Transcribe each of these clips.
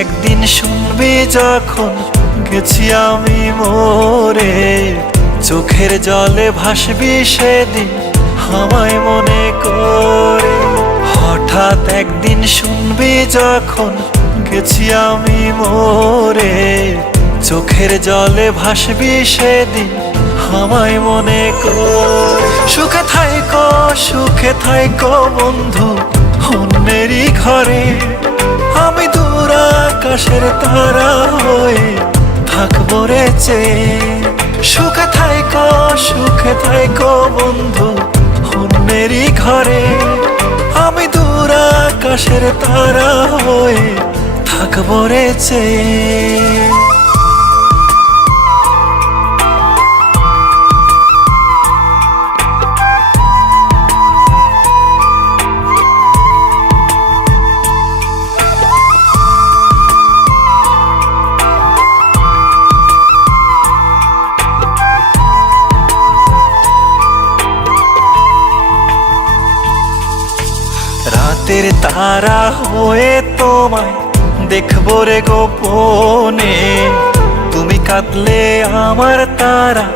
একদিন শুনবি যখন গেছি আমি মরে, চোখের জলে ভাসবি সেদিন আমায় মনে করে। হঠাৎ একদিন শুনবি যখন গেছি আমি মরে, চোখের জলে ভাসবি সেদিন আমায় মনে করে। সুখে থাইকো বন্ধু অন্যেরই ঘরে, আমি দূর আকাশের তারা হয়ে থাকবো রে চেয়ে। সুখে থাইকো বন্ধু অন্যেরই ঘরে, আমি দূর আকাশের তারা হয়ে থাকবো রে চেয়ে। রাতের তারা হয়ে তোমায় দেখবো রে গোপনে, তুমি কাঁদলে আমার তারা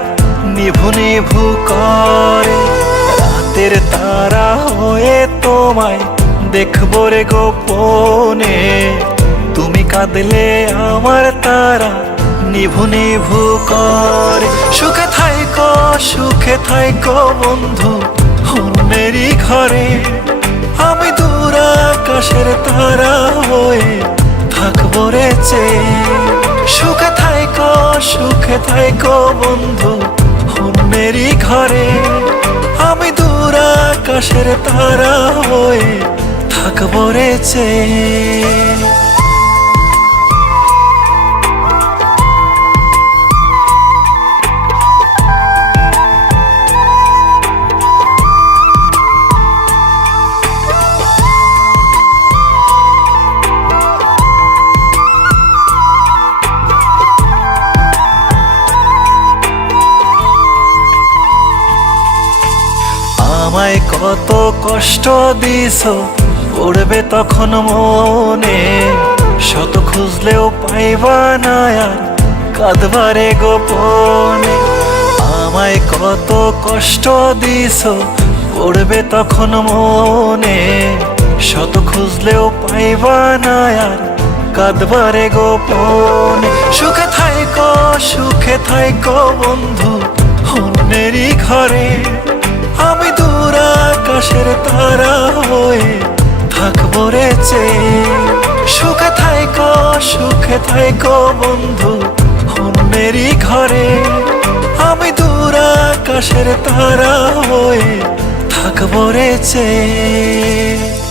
নিভু নিভু করে। রাতের তারা হয়ে তোমায় দেখবো রে গোপনে, তুমি কাঁদলে আমার তারা নিভু নিভু করে। সুখে থাইকো বন্ধু অন্যেরই ঘরে, আমি দূর আকাশের তারা হয়ে থাকবো রে চেয়ে। সুখে থাইকো বন্ধু অন্যেরই ঘরে, আমি দূর আকাশের তারা হয়ে থাকবো রে চেয়ে। আমায় কত কষ্ট দিছো পড়বে তখন মনে, শত খুঁজলেও পাইবা না আর কাঁদবারে গোপনে। আমায় কত কষ্ট দিছো পড়বে তখন মনে, শত খুঁজলেও পাইবা না আর কাঁদবারে গোপনে। সুখে থাইকো বন্ধু অন্যেরই ঘরে, আমি দূর আকাশের তারা হয়ে থাকবো রে চেয়ে। সুখে থাইকো বন্ধু অন্যেরই ঘরে, আমি দূর আকাশের তারা হয়ে থাকবো রে চেয়ে।